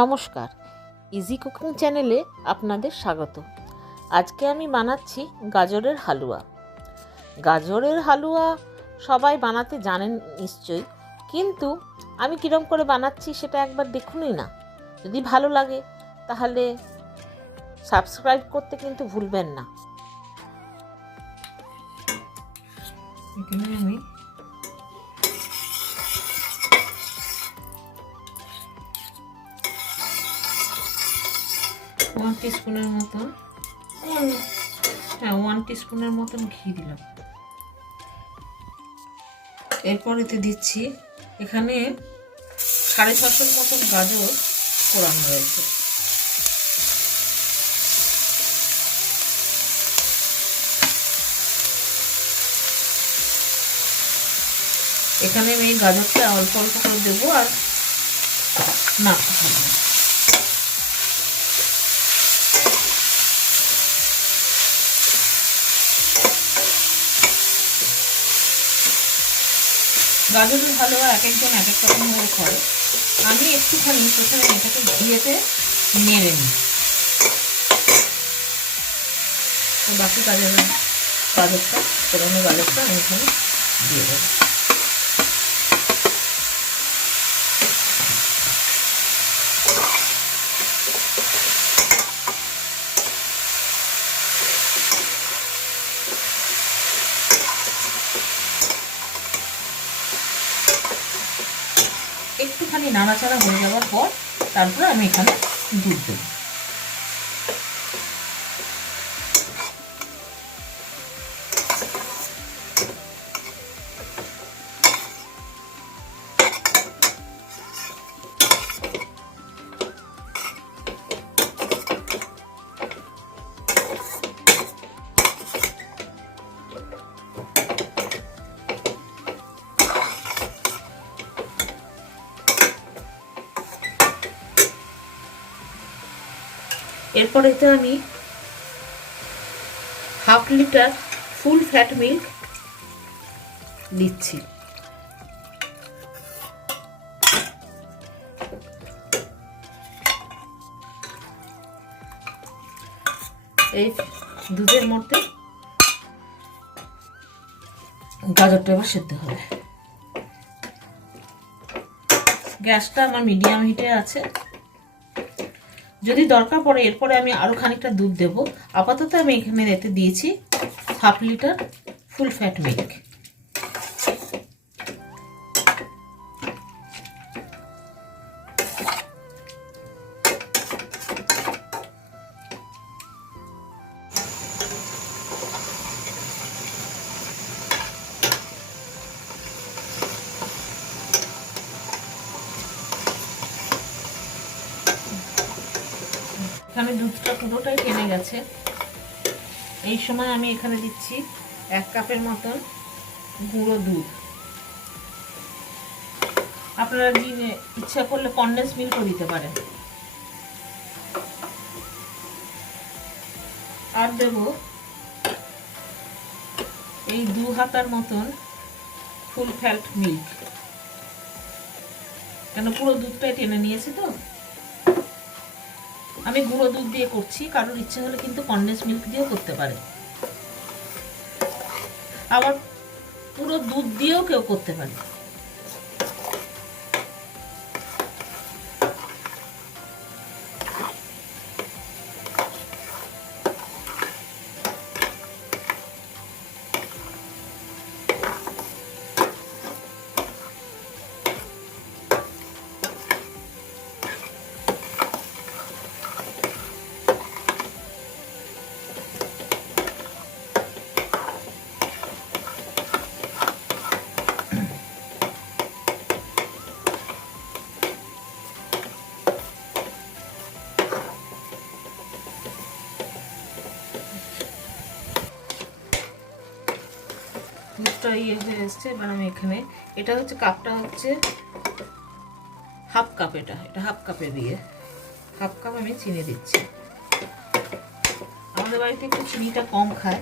নমস্কার, easy cooking চ্যানেলে আপনাদের স্বাগত। আজকে আমি বানাচ্ছি গাজরের হালুয়া। গাজরের হালুয়া সবাই বানাতে জানেন নিশ্চয়ই, কিন্তু আমি কীরকম করে বানাচ্ছি সেটা একবার দেখুনই না। যদি ভালো লাগে তাহলে সাবস্ক্রাইব করতে কিন্তু ভুলবেন না। এখানে আমি ওয়ান টিস্পুনের মতন ঘি দিলাম। এরপর এতে দিচ্ছি এখানে 650 মতন গাজর কোরানো রয়েছে। এখানে আমি এই গাজরটা অল্প অল্প করে দেবো আর নাড়তে থাকবো। গাজরের হালুয়া এক একজন এক এক রকমভাবে করে। আমি একটুখানি প্রথমে এটাকে ঘিয়েতে নেড়ে নিই, তো বাকি গাজরটা পুরোনো গাজরটা আমি এখানে দিয়ে দেবো। একটুখানি নাড়াচাড়া হয়ে যাওয়ার পর তারপরে আমি এখানে দুধ দেব। এরপর এতে আমি half litre full fat milk দিচ্ছি। এই দুধের মধ্যে গাজরটা এবার সেদ্ধ হবে। গ্যাসটা আমার মিডিয়াম হিটে আছে। যদি দরকার পড়ে এরপরে আমি আরও খানিকটা দুধ দেব। আপাতত আমি এখানে এতে দিয়েছি half litre full fat milk. এখানে দুধটা পুরোটাই টেনে গেছে। এই সময় আমি এখানে দিচ্ছি 1 কাপের মতন গুঁড়ো দুধ। আপনারা ইচ্ছা করলে কনডেন্স মিল্কও দিতে পারেন। আর দেব এই 2 হাতার মতন ফুল ফ্যাট মিল্ক, কেন পুরো দুধটাই টেনে নিয়েছে। তো আমি গুঁড়ো দুধ দিয়ে করছি, কারোর ইচ্ছে হলে কিন্তু কনডেন্স মিল্ক দিয়েও করতে পারে, আবার পুরো দুধ দিয়েও কেউ করতে পারে। দুধটা হয়ে এসছে। এবার আমি এখানে এটা হচ্ছে কাপটা হচ্ছে হাফ কাপ। এটা হাফ কাপে দিয়ে হাফ কাপ আমি চিনি দিচ্ছি। আমাদের বাড়িতে একটু চিনিটা কম খায়,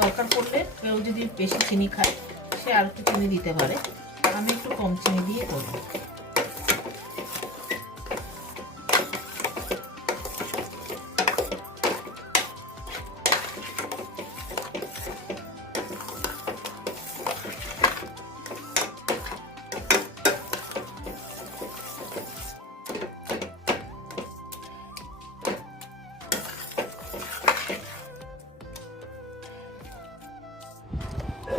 দরকার পড়লে কেউ যদি বেশি চিনি খায় সে আর একটু চিনি দিতে পারে। আমি একটু কম চিনি দিয়ে করব।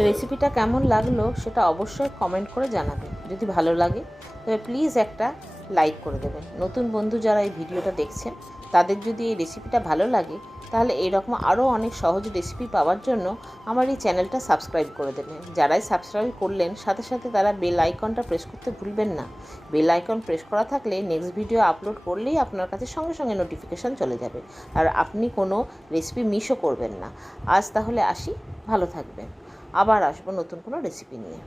রেসিপিটা কেমন লাগলো সেটা অবশ্যই কমেন্ট করে জানাবেন। যদি ভালো লাগে তবে প্লিজ একটা লাইক করে দেবেন। নতুন বন্ধু যারা এই ভিডিওটা দেখছেন তাদের যদি এই রেসিপিটা ভালো লাগে তাহলে এরকম আরও অনেক সহজ রেসিপি পাওয়ার জন্য আমার এই চ্যানেলটা সাবস্ক্রাইব করে দেবেন। যারাই সাবস্ক্রাইব করলেন সাথে সাথে তারা বেল আইকনটা প্রেস করতে ভুলবেন না। বেল আইকন প্রেস করা থাকলে নেক্সট ভিডিও আপলোড করলেই আপনার কাছে সঙ্গে সঙ্গে নোটিফিকেশান চলে যাবে, আর আপনি কোনো রেসিপি মিসও করবেন না। আজ তাহলে আসি, ভালো থাকবেন। আবার আসবো নতুন কোনো রেসিপি নিয়ে।